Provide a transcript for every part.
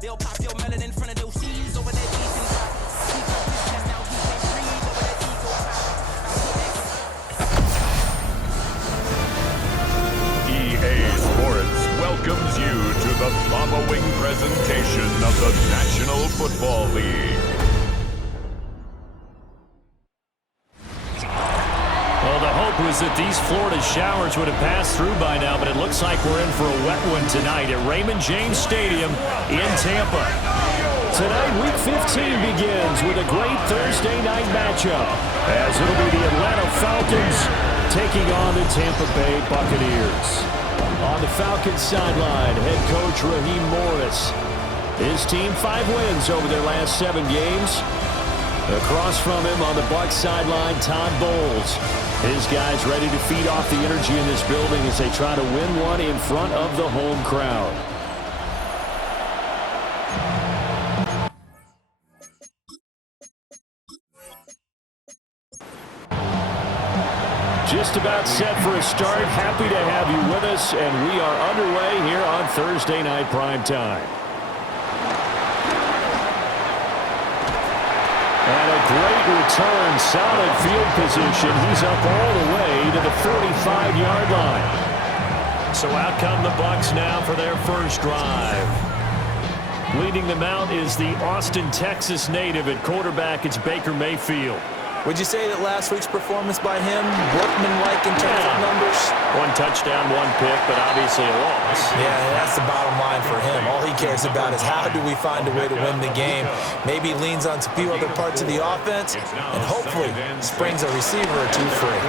They'll pop your melon in front of those C's over that decent rock. He got his chest now, he can't breathe over that ego pop. EA Sports welcomes you to the following presentation of the National Football League. Well, the hope was that these Florida showers would have passed through by now, but it looks like we're in for a wet one tonight at Raymond James Stadium in Tampa. Tonight, Week 15 begins with a great Thursday night matchup, as it'll be the Atlanta Falcons taking on the Tampa Bay Buccaneers. On the Falcons sideline, head coach Raheem Morris. His team 5 wins over their last 7 games. Across from him on the Bucs sideline, Todd Bowles. His guys ready to feed off the energy in this building as they try to win one in front of the home crowd. Just about set for a start. Happy to have you with us, and we are underway here on Thursday Night Primetime. And a great return, solid field position. He's up all the way to the 45-yard line. So out come the Bucs now for their first drive. Leading them out is the Austin, Texas native at quarterback. It's Baker Mayfield. Would you say that last week's performance by him, workmanlike in terms of numbers? 1 touchdown, 1 pick, but obviously a loss. Yeah, that's the bottom line for him. All he cares about is how do we find a way to win the game. Maybe leans on a few other parts of the offense, and hopefully springs a receiver or two free.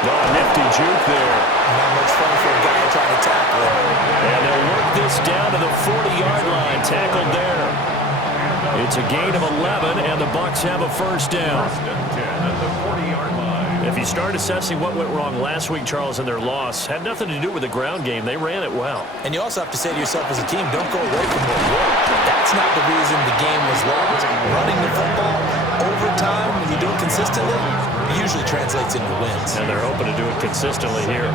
Oh, nifty juke there. Not much fun for a guy trying to tackle him. And they'll work this down to the 40-yard line, tackled there. It's a gain of 11, and the Bucs have a first down. If you start assessing what went wrong last week, Charles, in their loss, had nothing to do with the ground game. They ran it well. And you also have to say to yourself as a team, don't go away from what worked. That's not the reason the game was lost. Running the football over time, when you do it consistently, it usually translates into wins. And they're hoping to do it consistently here.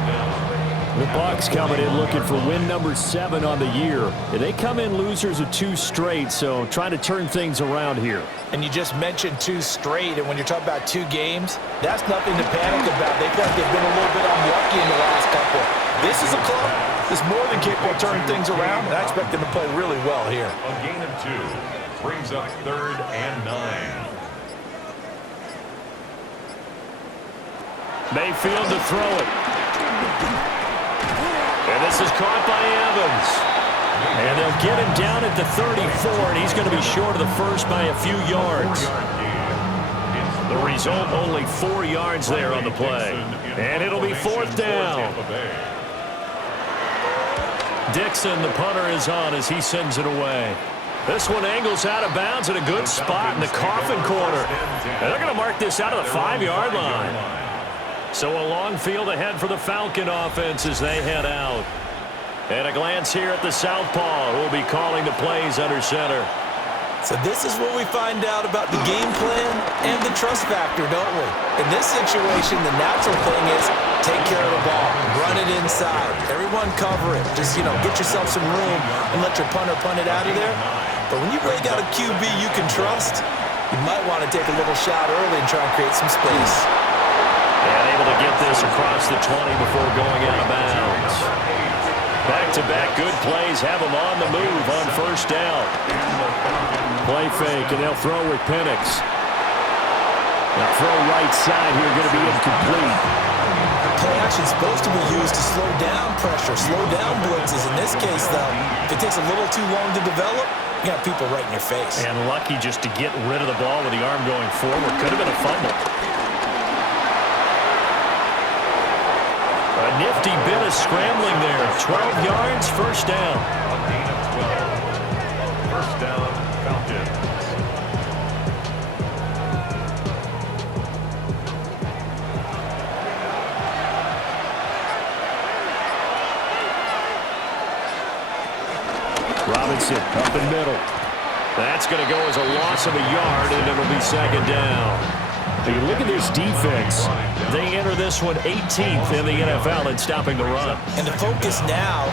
The Bucs coming in looking for win number 7 on the year. They come in losers of 2 straight, so trying to turn things around here. And you just mentioned 2 straight, and when you're talking about 2 games, that's nothing to panic about. They feel like they've been a little bit unlucky in the last couple. This is a club that's more than capable of turning things around, and I expect them to play really well here. A gain of 2 brings up 3rd and 9. Mayfield to throw it. And this is caught by Evans. And they'll get him down at the 34, and he's going to be short of the first by a few yards. The result, only 4 yards there on the play. And it'll be 4th down. Dixon, the punter, is on as he sends it away. This one angles out of bounds in a good spot in the coffin corner. And they're going to mark this out of the 5-yard line. So a long field ahead for the Falcon offense as they head out. And a glance here at the southpaw, who will be calling the plays under center. So this is what we find out about the game plan and the trust factor, don't we? In this situation, the natural thing is take care of the ball, run it inside. Everyone cover it. Just, get yourself some room and let your punter punt it out of there. But when you really got a QB you can trust, you might want to take a little shot early and try and create some space. And able to get this across the 20 before going out of bounds. Back-to-back good plays have them on the move on first down. Play fake, and they'll throw with Penix. The throw right side here going to be incomplete. Play action is supposed to be used to slow down pressure, slow down blitzes. In this case, though, if it takes a little too long to develop, you got people right in your face. And lucky just to get rid of the ball with the arm going forward. Could have been a fumble. A nifty bit of scrambling there. 12 yards, first down. A gain of 12. First down, Falcons. Robinson up the middle. That's going to go as a loss of a yard, and it'll be 2nd down. You look at this defense. They enter this one 18th in the NFL in stopping the run. And the focus now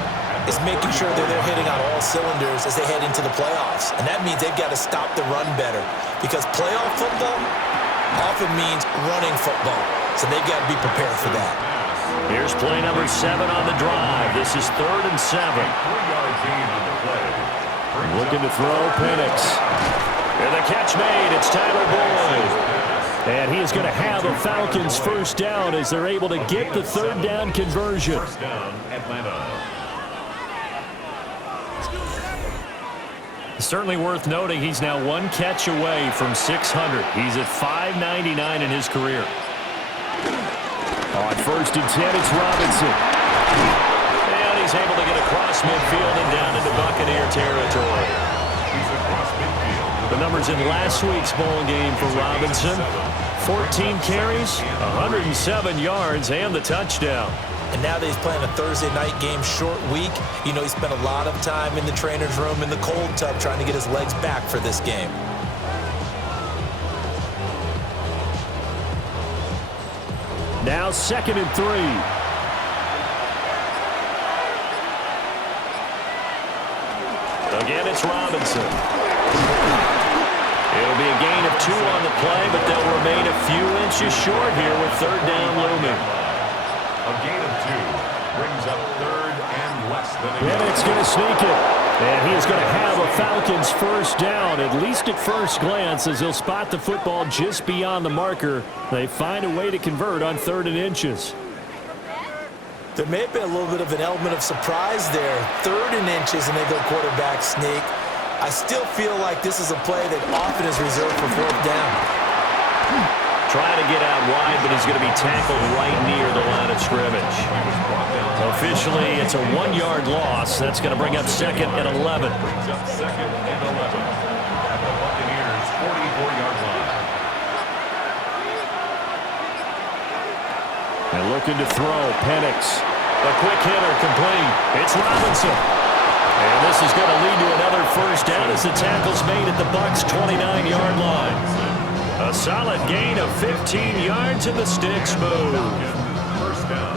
is making sure that they're hitting on all cylinders as they head into the playoffs. And that means they've got to stop the run better because playoff football often means running football. So they've got to be prepared for that. Here's play number 7 on the drive. This is 3rd and 7. 3-yard gain on the play. Looking to throw, Penix. And the catch made. It's Tyler Boyd. And he is going to have a Falcons first down as they're able to get the 3rd down conversion. First down, Atlanta. Certainly worth noting he's now 1 catch away from 600. He's at 599 in his career. On 1st and 10, it's Robinson. And he's able to get across midfield and down into Buccaneer territory. He's across midfield. The numbers in last week's bowl game for Robinson: 14 carries, 107 yards, and the touchdown. And now that he's playing a Thursday night game, short week, you know he spent a lot of time in the trainer's room in the cold tub trying to get his legs back for this game. Now 2nd and 3. Again, it's Robinson. It'll be a gain of 2 on the play, but they'll remain a few inches short here with 3rd down looming. A gain of 2 brings up 3rd and less than a And it's going to sneak it. And he is going to have a Falcons first down, at least at first glance, as he'll spot the football just beyond the marker. They find a way to convert on 3rd and inches. There may have been a little bit of an element of surprise there. 3rd and inches, and they go quarterback sneak. I still feel like this is a play that often is reserved for 4th down. Trying to get out wide, but he's going to be tackled right near the line of scrimmage. Officially, it's a 1-yard loss. That's going to bring up 2nd and 11. Brings up 2nd and 11 at the Buccaneers' 44-yard line. And looking to throw, Penix. A quick hitter complete. It's Robinson. And this is going to lead to another first down as the tackle's made at the Bucs' 29-yard line. A solid gain of 15 yards and the sticks move. First down.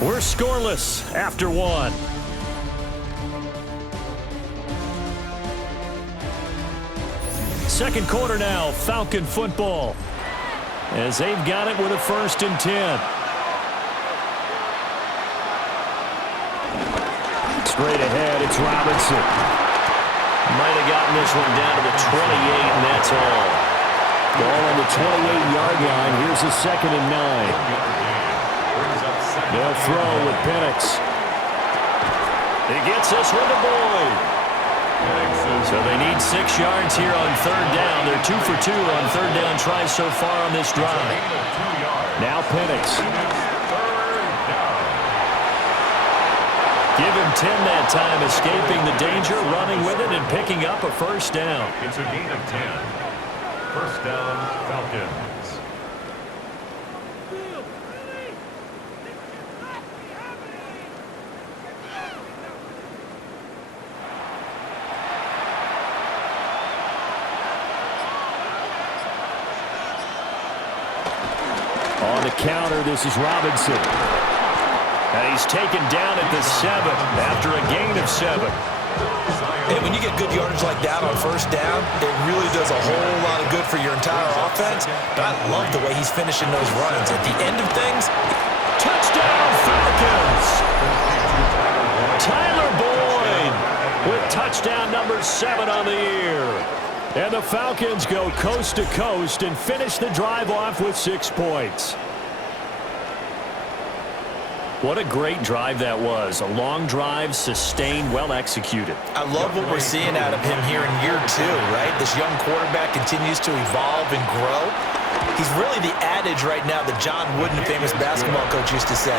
We're scoreless after 1. Second quarter now, Falcon football, as they've got it with a 1st and 10. Straight ahead, it's Robinson. Might have gotten this one down to the 28, and that's all. Ball on the 28-yard line. Here's a 2nd and 9. They'll throw with Penix. He gets this one to Boyd. So they need 6 yards here on 3rd down. They're 2 for 2 on 3rd down tries so far on this drive. Now Penix. Give him 10 that time, escaping the danger, running with it, and picking up a first down. It's a gain of 10. First down, Falcons. On the counter, this is Robinson. And he's taken down at the 7 after a gain of 7. And when you get good yardage like that on first down, it really does a whole lot of good for your entire offense. But I love the way he's finishing those runs. At the end of things, Touchdown, Falcons! Tyler Boyd with touchdown number 7 on the year. And the Falcons go coast to coast and finish the drive off with 6 points. What a great drive that was. A long drive, sustained, well executed. I love what we're seeing out of him here in year 2, right? This young quarterback continues to evolve and grow. He's really the adage right now that John Wooden, the famous basketball coach, used to say.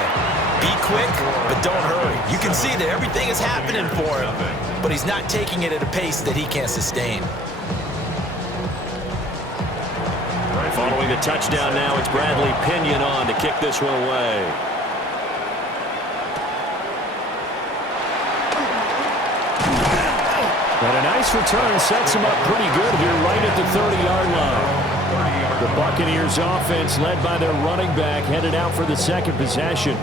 Be quick, but don't hurry. You can see that everything is happening for him, but he's not taking it at a pace that he can't sustain. Following the touchdown now, it's Bradley Pinion on to kick this one away. And a nice return sets him up pretty good here right at the 30-yard line. The Buccaneers offense led by their running back headed out for the second possession.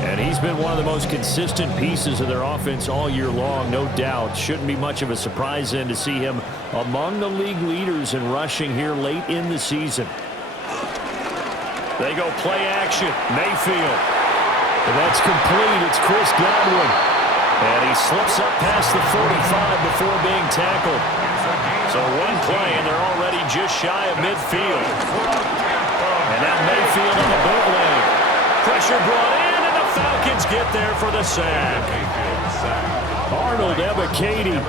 And he's been one of the most consistent pieces of their offense all year long, no doubt. Shouldn't be much of a surprise then to see him among the league leaders in rushing here late in the season. They go play action. Mayfield. And that's complete. It's Chris Godwin. And he slips up past the 45 before being tackled. So one play, and they're already just shy of midfield. And now Mayfield on the bootleg. Pressure brought in, and the Falcons get there for the sack. Arnold Ebiketie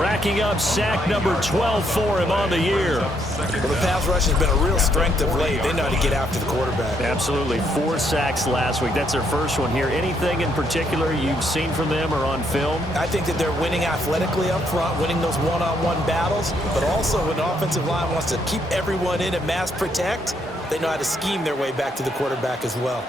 racking up sack number 12 for him on the year. Well, the pass rush has been a real strength of late. They know how to get after the quarterback. Absolutely. 4 sacks last week. That's their first one here. Anything in particular you've seen from them or on film? I think that they're winning athletically up front, winning those one-on-one battles, but also when the offensive line wants to keep everyone in and mass protect, they know how to scheme their way back to the quarterback as well.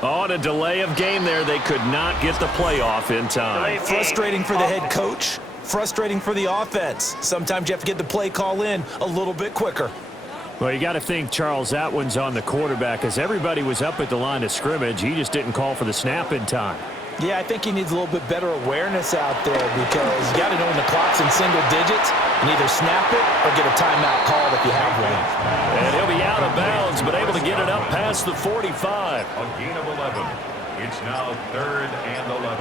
On a delay of game there, they could not get the playoff in time. Frustrating for the head coach, frustrating for the offense. Sometimes you have to get the play call in a little bit quicker. Well, you got to think, Charles, that one's on the quarterback as everybody was up at the line of scrimmage. He just didn't call for the snap in time. Yeah, I think he needs a little bit better awareness out there because you got to know when the clock's in single digits and either snap it or get a timeout called if you have one. And he'll be out of bounds, but able to get it up past the 45. A gain of 11. It's now 3rd and 11.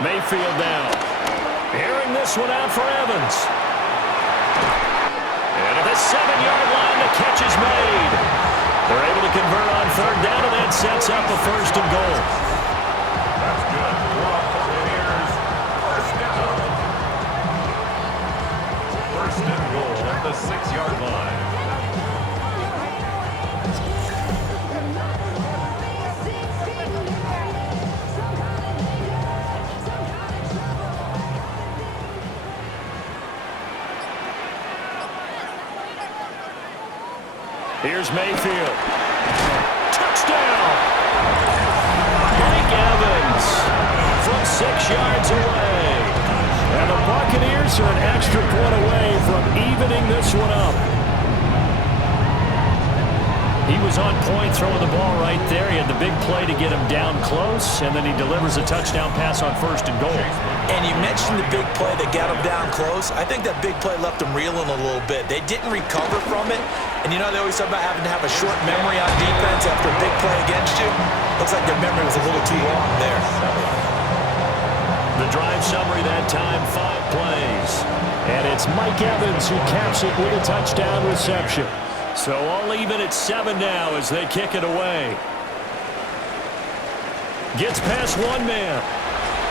Mayfield down. Airing this one out for Evans. And at the 7-yard line, the catch is made. They're able to convert on 3rd down, and that sets up a 1st and goal. That's good. Buccaneers, 1st down. 1st and goal at the 6-yard line. Here's Mayfield. Touchdown! Mike Evans from 6 yards away. And the Buccaneers are an extra point away from evening this one up. He was on point throwing the ball right there. He had the big play to get him down close, and then he delivers a touchdown pass on 1st and goal. And you mentioned the big play that got him down close. I think that big play left him reeling a little bit. They didn't recover from it. And you know they always talk about having to have a short memory on defense after a big play against you. Looks like their memory was a little too long there. The drive summary that time, 5 plays. And it's Mike Evans who caps it with a touchdown reception. So all even at 7 now as they kick it away. Gets past one man.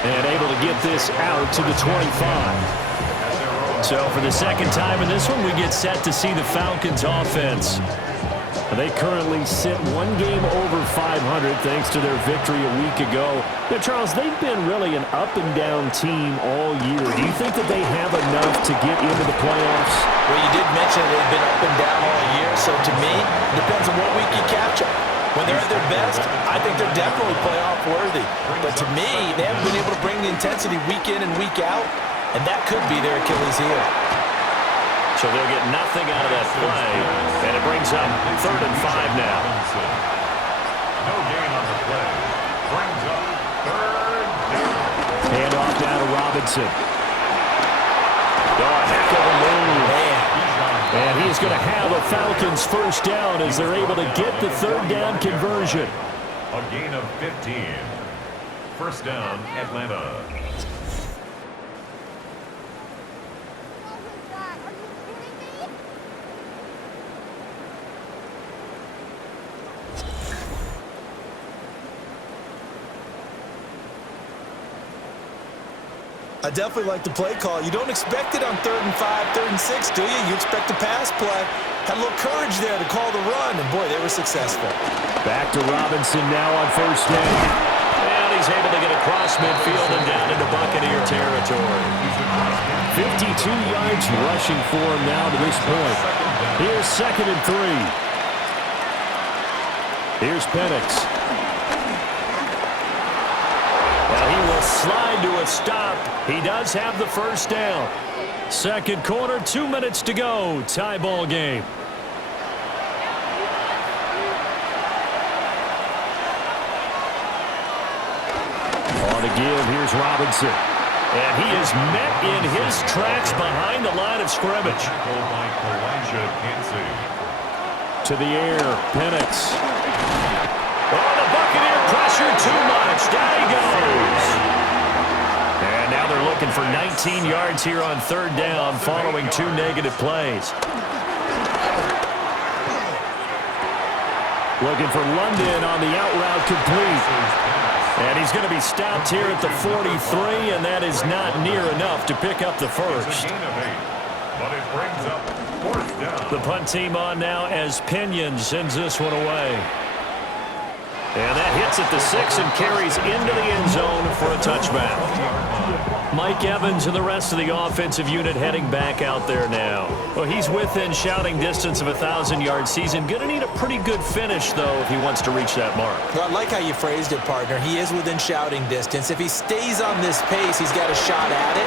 And able to get this out to the 25. So for the second time in this one, we get set to see the Falcons offense. They currently sit 1 game over 500 thanks to their victory a week ago. Now, Charles, they've been really an up-and-down team all year. Do you think that they have enough to get into the playoffs? Well, you did mention they've been up and down all year, so to me, it depends on what week you catch them. When they're at their best, I think they're definitely playoff worthy. But to me, they haven't been able to bring the intensity week in and week out, and that could be their Achilles heel. So they'll get nothing out of that play, and it brings up 3rd and 5 now. No gain on the play. Brings up 3rd down. Hand off down to Robinson. Oh, heck of a move. And he's going to have a Falcons 1st down as they're able to get the 3rd down conversion. A gain of 15. 1st down, Atlanta. I definitely like the play call. You don't expect it on 3rd and 5, 3rd and 6, do you? You expect a pass play. Had a little courage there to call the run, and boy, they were successful. Back to Robinson now on 1st down. And he's able to get across midfield and down into Buccaneer territory. 52 yards rushing for him now to this point. Here's 2nd and 3. Here's Penix. slide to a stop. He does have the first down. Second quarter, 2 minutes to go. Tie ball game. On the give, here's Robinson. And he is met in his tracks behind the line of scrimmage. To the air, Penix. Oh, the Buccaneer pressure too much. Down he goes. And now they're looking for 19 yards here on third down following 2 negative plays. Looking for London on the out route complete. And he's going to be stopped here at the 43, and that is not near enough to pick up the first. The punt team on now as Pinion sends this one away. And that hits at the 6 and carries into the end zone for a touchback. Mike Evans and the rest of the offensive unit heading back out there now. Well, he's within shouting distance of a 1,000-yard season. Going to need a pretty good finish, though, if he wants to reach that mark. Well, I like how you phrased it, partner. He is within shouting distance. If he stays on this pace, he's got a shot at it.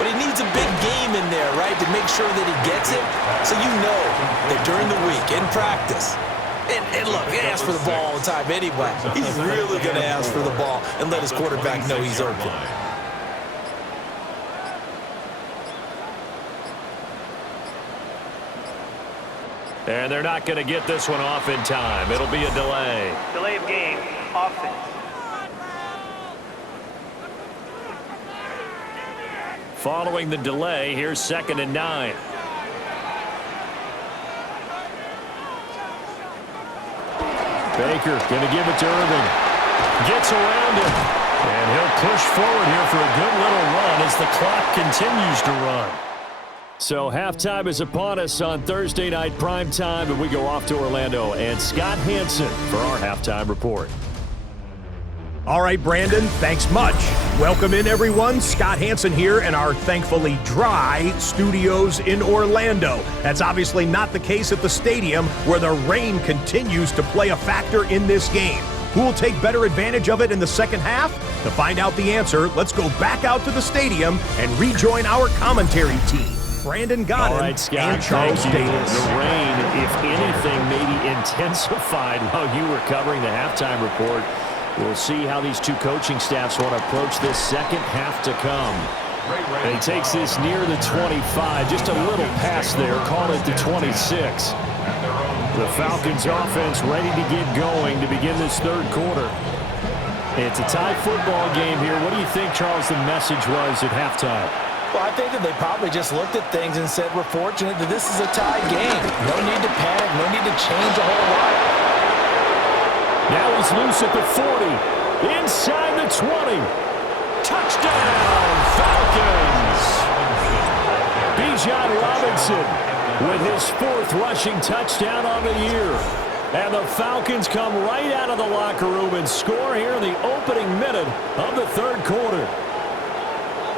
But he needs a big game in there, right, to make sure that he gets it. So you know that during the week, in practice, and look, he asks for the ball all the time anyway. He's really going to ask for the ball and let his quarterback know he's open. And they're not going to get this one off in time. It'll be a delay. Delay of game, offense. Following the delay, here's 2nd and 9. Baker going to give it to Irving. Gets around him. And he'll push forward here for a good little run as the clock continues to run. So halftime is upon us on Thursday night primetime, and we go off to Orlando and Scott Hansen for our halftime report. All right, Brandon, thanks much. Welcome in, everyone. Scott Hansen here in our thankfully dry studios in Orlando. That's obviously not the case at the stadium, where the rain continues to play a factor in this game. Who will take better advantage of it in the second half? To find out the answer, let's go back out to the stadium and rejoin our commentary team. Brandon Godden and Charles Davis. The rain, if anything, maybe intensified while you were covering the halftime report. We'll see how these two coaching staffs want to approach this second half to come. And he takes this near the 25, just a little past there, call it the 26. The Falcons offense ready to get going to begin this third quarter. It's a tie football game here. What do you think, Charles, the message was at halftime? Well, I think that they probably just looked at things and said, we're fortunate that this is a tie game. No need to panic, no need to change a whole lot. Now he's loose at the 40, inside the 20. Touchdown, Falcons! Bijan Robinson with his 4th rushing touchdown on the year. And the Falcons come right out of the locker room and score here in the opening minute of the third quarter.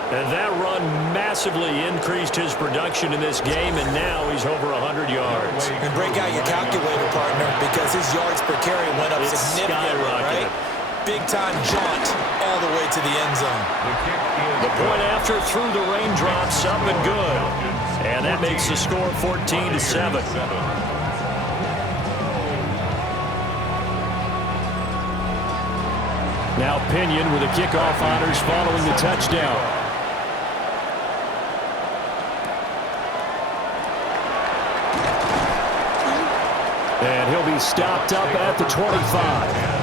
And that run massively increased his production in this game, and now he's over 100 yards. And break out your calculator, partner, because his yards per carry went up significantly, right? Big-time jaunt all the way to the end zone. The point after through the raindrops, up and good. And that makes the score 14-7. Now Pinion with the kickoff honors following the touchdown. And he'll be stopped up at the 25.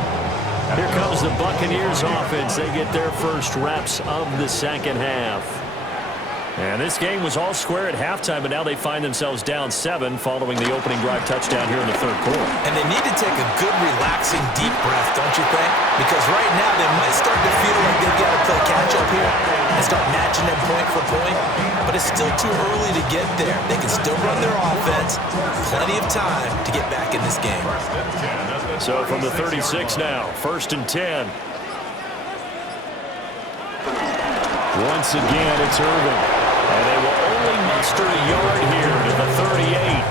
Here comes the Buccaneers offense. They get their first reps of the second half. And this game was all square at halftime, but now they find themselves down 7 following the opening drive touchdown here in the third quarter. And they need to take a good, relaxing, deep breath, don't you think? Because right now they might start to feel like they've got to play catch-up here and start matching them point for point. But it's still too early to get there. They can still run their offense. Plenty of time to get back in this game. So from the 36 now, 1st and 10. Once again, it's Irving. And they will only lost her a yard here to the 38.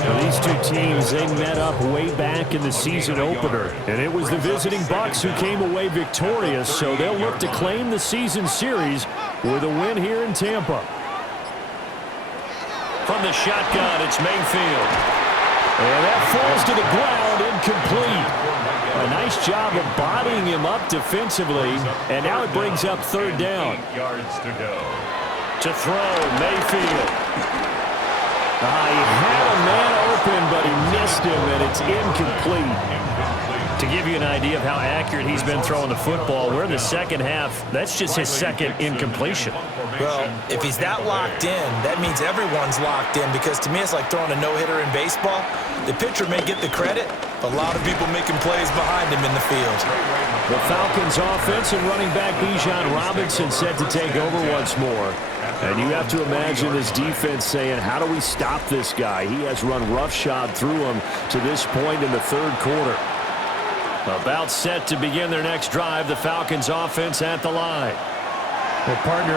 Well, these two teams, they met up way back in the season opener, and it was the visiting Bucs who came away victorious, so they'll look to claim the season series with a win here in Tampa. From the shotgun, it's Mayfield. And that falls to the ground, incomplete. A nice job of bodying him up defensively, and now it brings up third down. 8 yards to go. To throw, Mayfield. He had a man open, but he missed him, and it's incomplete. To give you an idea of how accurate he's been throwing the football, we're in the second half. That's just his second incompletion. Well, if he's that locked in, that means everyone's locked in, because to me it's like throwing a no-hitter in baseball. The pitcher may get the credit, but a lot of people making plays behind him in the field. The Falcons offense and running back Bijan Robinson set to take over once more. And you have to imagine this defense saying, how do we stop this guy? He has run roughshod through him to this point in the third quarter. About set to begin their next drive, the Falcons offense at the line. Well, partner,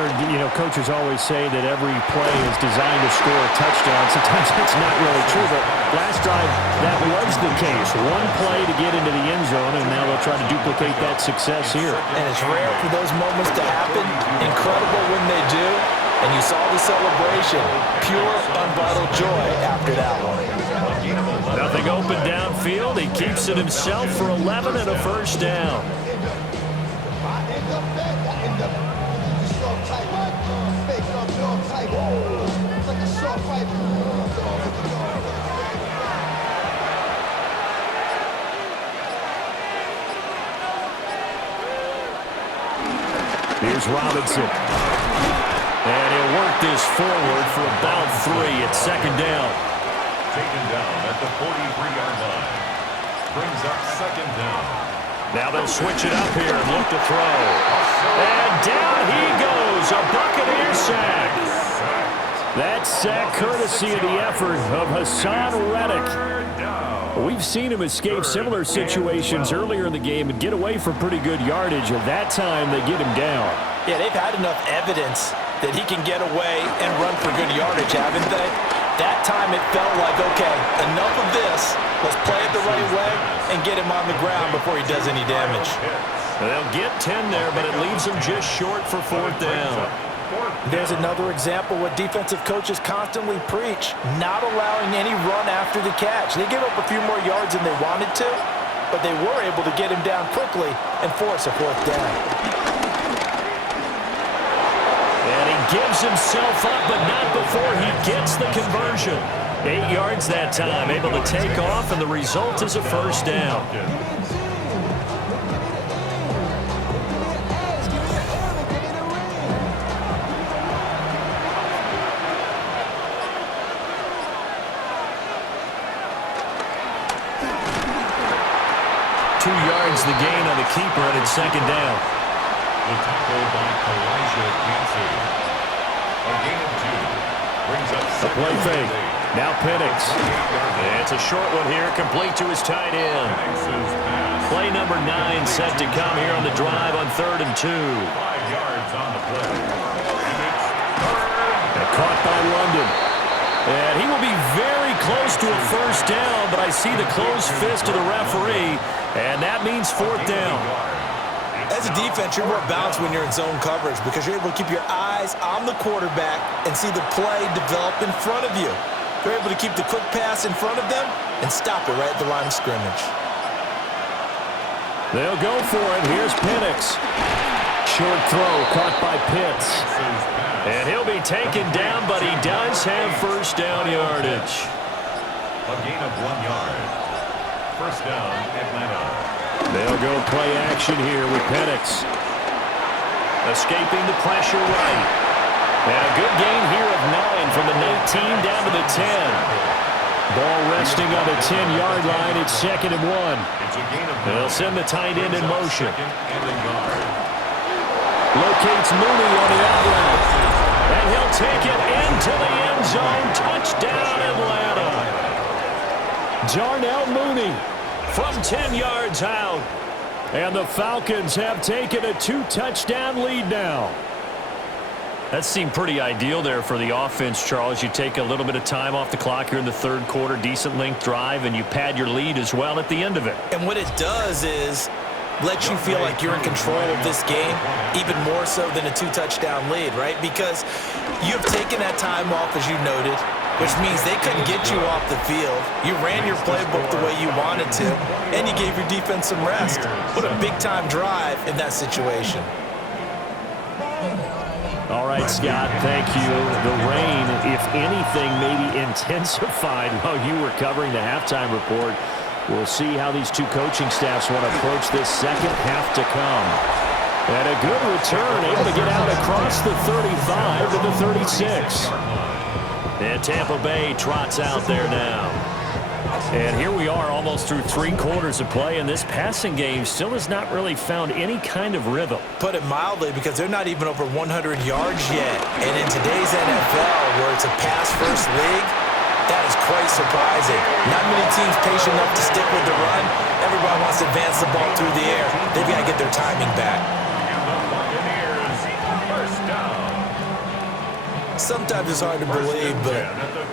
coaches always say that every play is designed to score a touchdown. Sometimes that's not really true, but last drive, that was the case. One play to get into the end zone, and now they'll try to duplicate that success here. And it's rare for those moments to happen. Incredible when they do. And you saw the celebration. Pure, unbridled joy after that one. Nothing open downfield. He keeps it himself for 11 and a first down. Here's Robinson. And he'll work this forward for about 3 at second down. Taken down at the 43-yard line. Brings up second down. Now they'll switch it up here and look to throw. And down he goes, a Buccaneer sack. That sack courtesy of the effort of Hassan Reddick. We've seen him escape similar situations earlier in the game and get away for pretty good yardage, and that time they get him down. Yeah, they've had enough evidence that he can get away and run for good yardage, haven't they? That time it felt like, okay, enough of this. Let's play it the right way and get him on the ground before he does any damage. They'll get 10 there, but it leaves them just short for fourth down. There's another example what defensive coaches constantly preach, not allowing any run after the catch. They gave up a few more yards than they wanted to, but they were able to get him down quickly and force a fourth down. And he gives himself up, but not before he gets the conversion. 8 yards that time, able to take off, and the result is a first down. 2 yards the gain on the keeper, and it's second down. The tackle by Elijah Cansey. A gain of 2. Brings up The play fake. second. Now Penix. It's a short one here, complete to his tight end. Play number 9 set to come here on the drive on 3rd and 2. 5 yards on the play. And it's And caught by London. And he will be very close to a first down, but I see the closed fist of the referee, and that means fourth down. As a defense, you're more balanced when you're in zone coverage because you're able to keep your eyes on the quarterback and see the play develop in front of you. You're able to keep the quick pass in front of them and stop it right at the line of scrimmage. They'll go for it. Here's Penix. Short throw caught by Pitts. And he'll be taken down, but he does have first down yardage. a gain of 1 yard. First down, Atlanta. They'll go play action here with Penix. Escaping the pressure right. And a good gain here of 9 from the 19 down to the 10. Ball resting on the 10-yard line. It's 2nd and 1. It's a gain of 9. They'll send the tight end in motion. Second and a yard. Locates Mooney on the outlet. And he'll take it into the end zone. Touchdown, Atlanta. Darnell Mooney from 10 yards out. And the Falcons have taken a 2-touchdown lead now. That seemed pretty ideal there for the offense, Charles. You take a little bit of time off the clock here in the third quarter, decent length drive, and you pad your lead as well at the end of it. And what it does is let you feel like you're in control of this game, even more so than a 2-touchdown lead, right? Because you have taken that time off, as you noted, which means they couldn't get you off the field. You ran your playbook the way you wanted to, and you gave your defense some rest. What a big-time drive in that situation. All right, Scott, thank you. The rain, if anything, maybe intensified while you were covering the halftime report. We'll see how these two coaching staffs want to approach this second half to come. And a good return, able to get out across the 35 to the 36. And Tampa Bay trots out there now. And here we are almost through 3 quarters of play, and this passing game still has not really found any kind of rhythm. Put it mildly, because they're not even over 100 yards yet. And in today's NFL, where it's a pass-first league, that is quite surprising. Not many teams patient enough to stick with the run. Everybody wants to advance the ball through the air. They've got to get their timing back. Sometimes it's hard to believe, but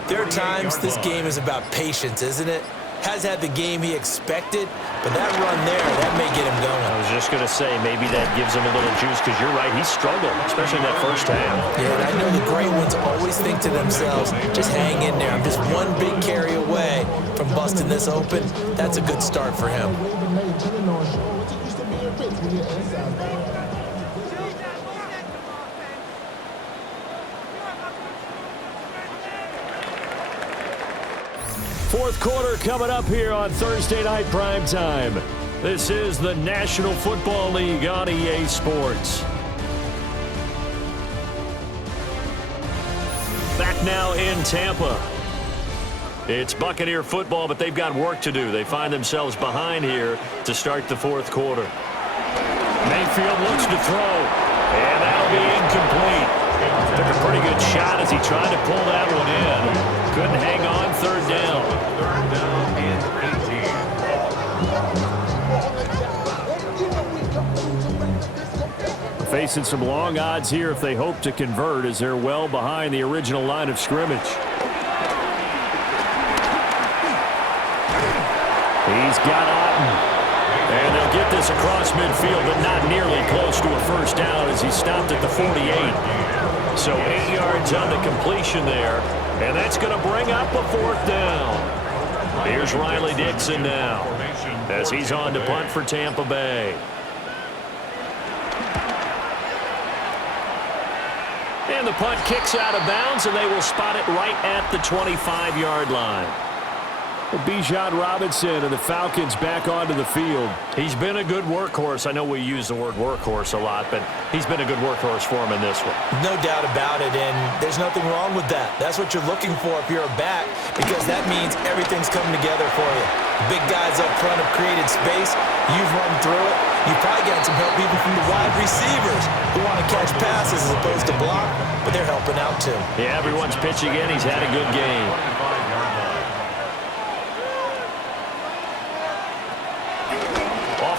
there are times this game is about patience, isn't it? Has had the game he expected, but that run there, that may get him going. I was just going to say, maybe that gives him a little juice, because you're right, he struggled, especially in that first half. Yeah, and I know the great ones always think to themselves, just hang in there. I'm just one big carry away from busting this open. That's a good start for him. Fourth quarter coming up here on Thursday Night Primetime. This is the National Football League on EA Sports. Back now in Tampa. It's Buccaneer football, but they've got work to do. They find themselves behind here to start the fourth quarter. Mayfield looks to throw, and that'll be incomplete. Took a pretty good shot as he tried to pull that one in. Couldn't hang on, third down. Third down and 18. Facing some long odds here if they hope to convert, as they're well behind the original line of scrimmage. He's got Otten. And they'll get this across midfield, but not nearly close to a first down as he stopped at the 48. So 8 yards on the completion there, and that's going to bring up a fourth down. Here's Riley Dixon now as he's on to punt for Tampa Bay. And the punt kicks out of bounds, and they will spot it right at the 25-yard line. Bijan Robinson and the Falcons back onto the field. He's been a good workhorse. I know we use the word workhorse a lot, but he's been a good workhorse for him in this one. No doubt about it, and there's nothing wrong with that. That's what you're looking for if you're a back, because that means everything's coming together for you. Big guys up front have created space. You've run through it. You've probably got some help even from the wide receivers who want to catch passes as opposed to block, but they're helping out too. Yeah, everyone's pitching in. He's had a good game.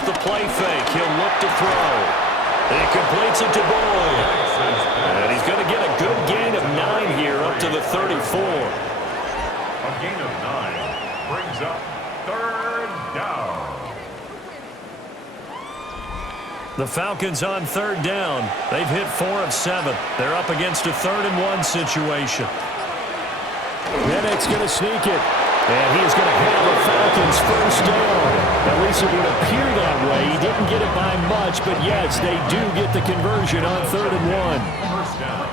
The play fake. He'll look to throw. He completes it to Boyd. And he's going to get a good gain of 9 here up to the 34. A gain of 9 brings up third down. The Falcons on third down. They've hit 4 of 7. They're up against a 3rd-and-1 situation. Bennett's going to sneak it. And he is going to have the Falcons first down. At least it would appear that way. He didn't get it by much, but yes, they do get the conversion on 3rd-and-1. First down.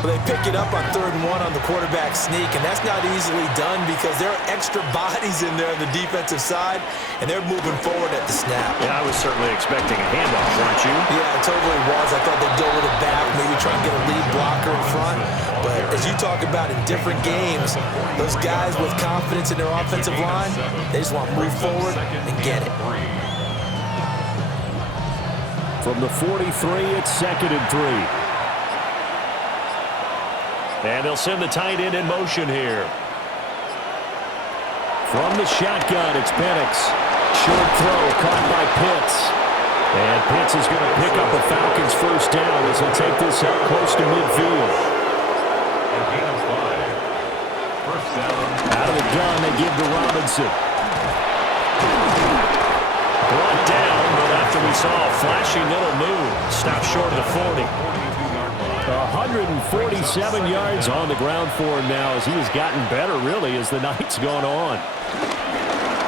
Well, they pick it up on 3rd-and-1 on the quarterback sneak, and that's not easily done because there are extra bodies in there on the defensive side, and they're moving forward at the snap. Yeah, I was certainly expecting a handoff, weren't you? Yeah, it totally was. I thought they'd go with it back, maybe try and get a lead blocker in front. But as you talk about in different games, those guys with confidence in their offensive line, they just want to move forward and get it. From the 43, it's 2nd and 3. And they'll send the tight end in motion here. From the shotgun, it's Penix. Short throw caught by Pitts. And Pitts is going to pick up a Falcons first down as he'll take this out close to midfield. Out of the gun, they give to Robinson. Brought down, but after we saw a flashy little move, stopped short of the 40. 147 yards on the ground for him now as he has gotten better, really, as the night's gone on.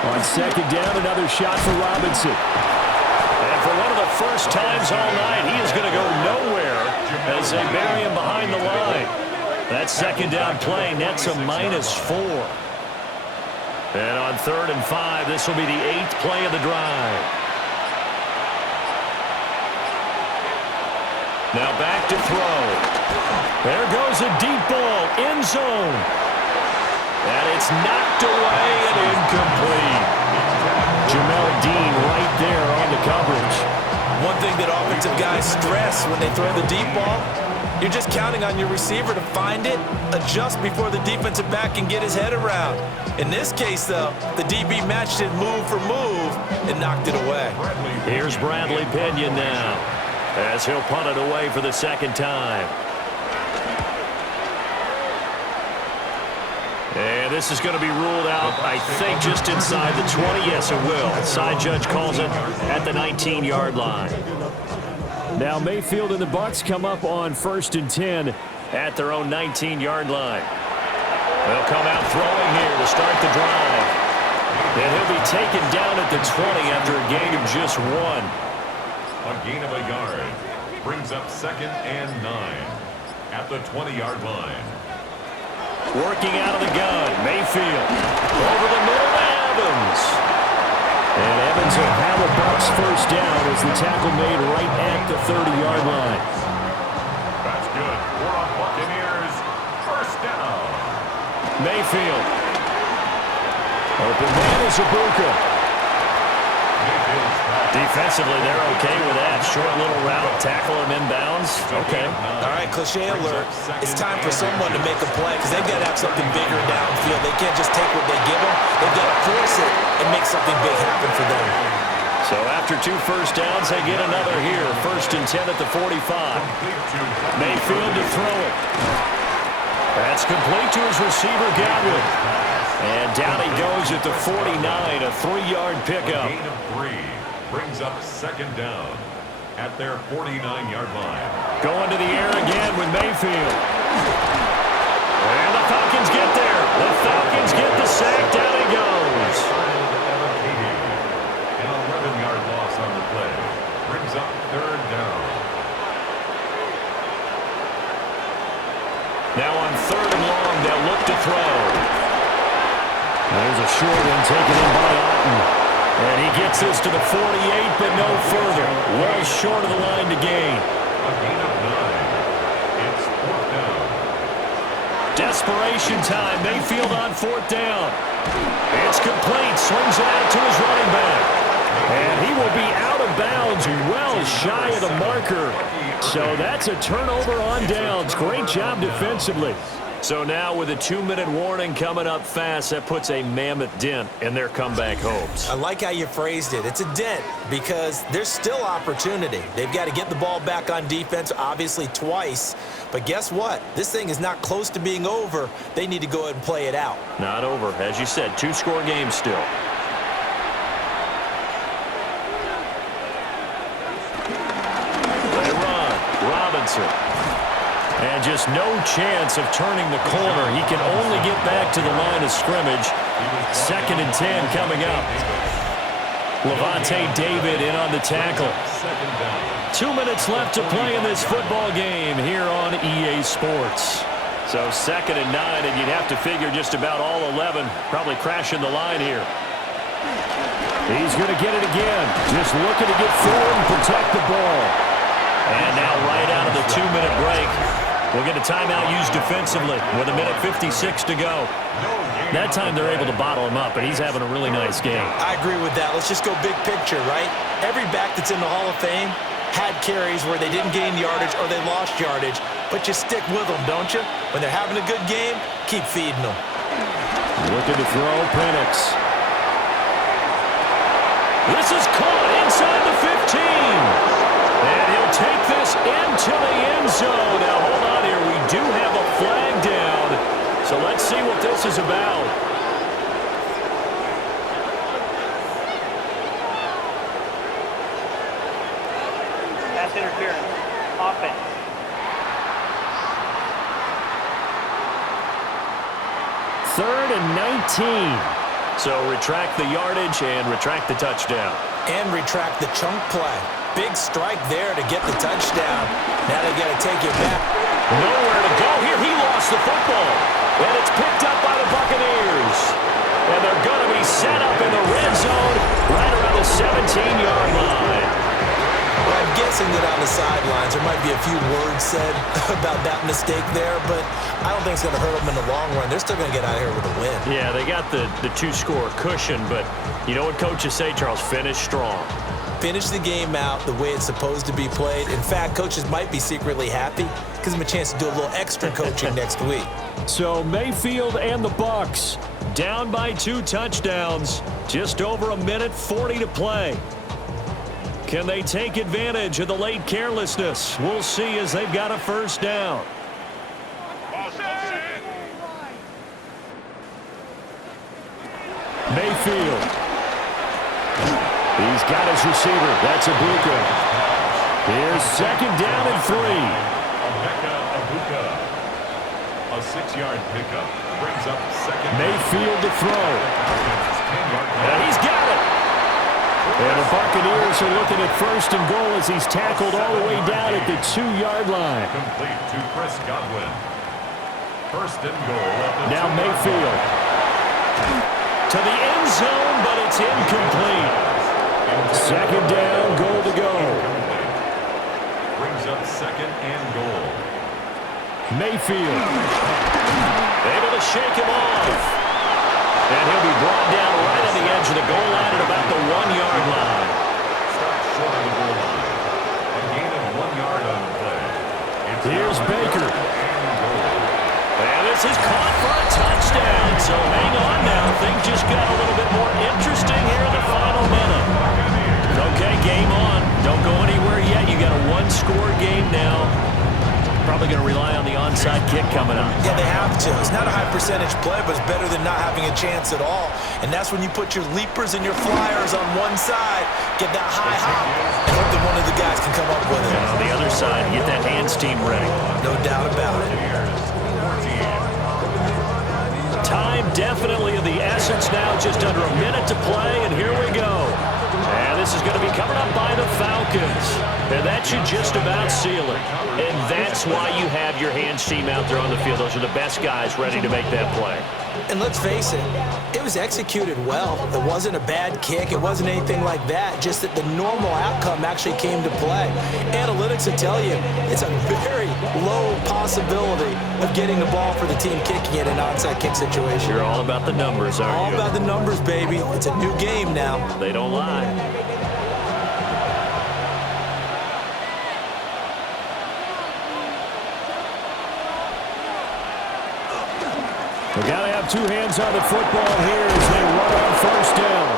On second down, another shot for Robinson. And for one of the first times all night, he is going to go nowhere as they bury him behind the line. That second down play nets a -4. And on 3rd and 5, this will be the 8th play of the drive. Now back to throw. There goes a deep ball, end zone. And it's knocked away and incomplete. Jamel Dean right there on the coverage. One thing that offensive guys stress when they throw the deep ball, you're just counting on your receiver to find it, adjust before the defensive back can get his head around. In this case, though, the DB matched it move for move and knocked it away. Here's Bradley Pinion now as he'll punt it away for the second time. And this is going to be ruled out, I think, just inside the 20. Yes, it will. Side judge calls it at the 19-yard line. Now Mayfield and the Bucs come up on 1st and 10 at their own 19-yard line. They'll come out throwing here to start the drive. And he'll be taken down at the 20 after a gain of just 1. A gain of a yard brings up 2nd and 9 at the 20-yard line. Working out of the gun, Mayfield. Over the middle to Evans. And Evans will have a Bucs first down as the tackle made right at the 30-yard line. That's good for a Buccaneers first down. Mayfield. Open man is Ibuka. Defensively, they're okay with that. Short little route, tackle him inbounds. Okay. All right, cliche alert. It's time for someone to make a play because they've got to have something bigger downfield. They can't just take what they give them. They've got to force it and make something big happen for them. So after 2 first downs, they get another here. 1st and 10 at the 45. Mayfield to throw it. That's complete to his receiver, Godwin. And down he goes at the 49, a 3-yard pickup. A gain of 3 brings up 2nd down at their 49-yard line. Going to the air again with Mayfield. And the Falcons get there. The Falcons get the sack. Down he goes. An 11-yard loss on the play brings up 3rd down. Now on 3rd and long, they'll look to throw. There's a short one taken in by Otten. And he gets this to the 48, but no further. Well short of the line to gain. A gain of 9. It's 4th down. Desperation time. Mayfield on 4th down. It's complete. Swings it out to his running back. And he will be out of bounds, well shy of the marker. So that's a turnover on downs. Great job defensively. So now with a 2-minute warning coming up fast, that puts a mammoth dent in their comeback hopes. I like how you phrased it. It's a dent because there's still opportunity. They've got to get the ball back on defense, obviously twice. But guess what? This thing is not close to being over. They need to go ahead and play it out. Not over. As you said, 2-score game still. They run. Robinson. And just no chance of turning the corner. He can only get back to the line of scrimmage. 2nd and 10 coming up. Levante David in on the tackle. 2 minutes left to play in this football game here on EA Sports. So 2nd and 9, and you'd have to figure just about all 11 probably crashing the line here. He's going to get it again. Just looking to get forward and protect the ball. And now right out of the 2-minute break, we'll get a timeout used defensively with 1:56 to go. That time they're able to bottle him up, and he's having a really nice game. I agree with that. Let's just go big picture, right? Every back that's in the Hall of Fame had carries where they didn't gain yardage or they lost yardage, but you stick with them, don't you? When they're having a good game, keep feeding them. Looking to throw, Penix. This is caught inside the 15. And he'll take this into the end zone. Now, hold on here. We do have a flag down. So let's see what this is about. Pass interference. Offense. Third and 19. So retract the yardage and retract the touchdown. And retract the chunk play. Big strike there to get the touchdown. Now they got to take it back. Nowhere to go here. He lost the football. And it's picked up by the Buccaneers. And they're going to be set up in the red zone right around the 17-yard line. Well, I'm guessing that on the sidelines there might be a few words said about that mistake there, but I don't think it's going to hurt them in the long run. They're still going to get out of here with a win. Yeah, they got the two-score cushion, but you know what coaches say, Charles? Finish strong. Finish the game out the way it's supposed to be played. In fact, coaches might be secretly happy. Gives them a chance to do a little extra coaching next week. So Mayfield and the Bucs down by 2 touchdowns. Just over a minute 40 to play. Can they take advantage of the late carelessness? We'll see as they've got a first down. Mayfield. He's got his receiver. That's Ibuka. Here's second down and 3. Ibuka. A 6-yard pickup brings up second. Mayfield to throw. And he's got it. And the Buccaneers are looking at first and goal as he's tackled all the way down at the 2-yard line. Complete to Chris Godwin. First and goal. Now Mayfield. To the end zone, but it's incomplete. Second down, goal to go. Brings up second and goal. Mayfield. Able to shake him off. And he'll be brought down right on the edge of the goal line at about the 1-yard line. Stop short of the goal line. A gain of 1 yard on the play. Here's Baker. And this is caught for a touchdown. So hang on now. Things just got a little bit more interesting here in the final minute. Okay, game on. Don't go anywhere yet. You got a 1-score game now. Probably going to rely on the onside kick coming up. Yeah, they have to. It's not a high percentage play, but it's better than not having a chance at all. And that's when you put your leapers and your flyers on one side, get that high hop, and hope that one of the guys can come up with it. And on the other side, get that hands team ready. No doubt about it. Time definitely of the essence now. Just under a minute to play, and here we go. And this is going to be covered up by the Falcons. And that should just about seal it. And that's why you have your hands team out there on the field. Those are the best guys ready to make that play. And let's face it, it was executed well. It wasn't a bad kick. It wasn't anything like that. Just that the normal outcome actually came to play. Analytics will tell you it's a very low possibility of getting the ball for the team kicking it in an onside kick situation. You're all about the numbers, aren't you? All about the numbers, baby. It's a new game now. They don't lie. We got to have 2 hands on the football here as they run on first down.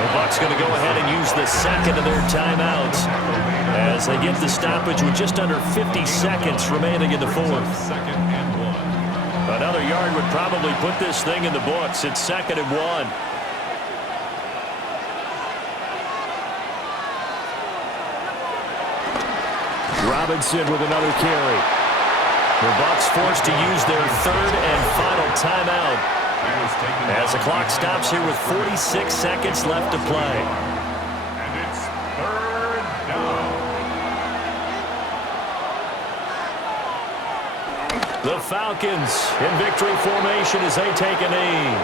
The Bucs going to go ahead and use the second of their timeouts as they get the stoppage with just under 50 seconds remaining in the fourth. Second and 1. Another yard would probably put this thing in the books. It's 2nd and 1. Robinson with another carry. The Bucs forced to use their 3rd and final timeout as the clock stops here with 46 seconds left to play. And it's 3rd down. The Falcons in victory formation as they take a knee.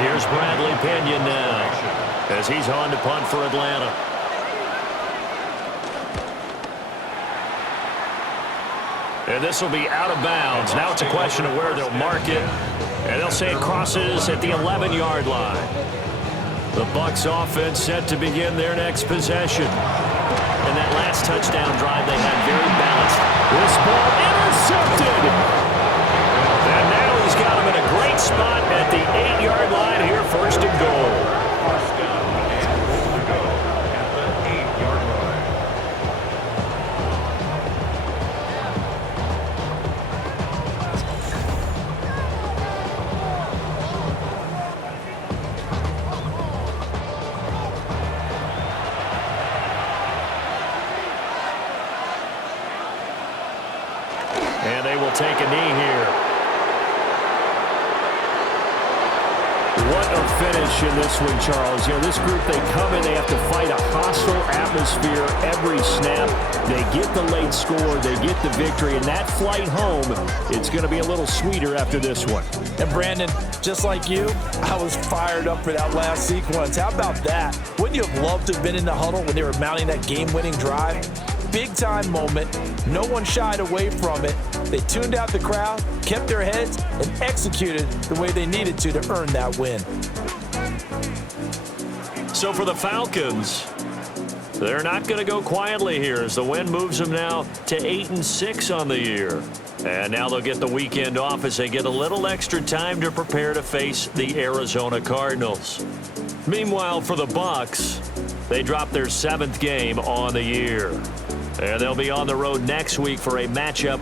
Here's Bradley Pinion now as he's on to punt for Atlanta. And this will be out of bounds. Now it's a question of where they'll mark it. And they'll say it crosses at the 11-yard line. The Bucs offense set to begin their next possession. And that last touchdown drive they had very balanced. This ball intercepted. And now he's got him in a great spot at the 8-yard line here, first and goal. First down and goal to go at the 8-yard line. And they will take a knee here. What a finish in this one, Charles. You know, this group, they come in, they have to fight a hostile atmosphere every snap. They get the late score, they get the victory, and that flight home, it's going to be a little sweeter after this one. And Brandon, just like you, I was fired up for that last sequence. How about that? Wouldn't you have loved to have been in the huddle when they were mounting that game-winning drive? Big-time moment. No one shied away from it. They tuned out the crowd, kept their heads, and executed the way they needed to earn that win. So for the Falcons, they're not going to go quietly here as the win moves them now to 8-6 on the year. And now they'll get the weekend off as they get a little extra time to prepare to face the Arizona Cardinals. Meanwhile, for the Bucs, they dropped their 7th game on the year. And they'll be on the road next week for a matchup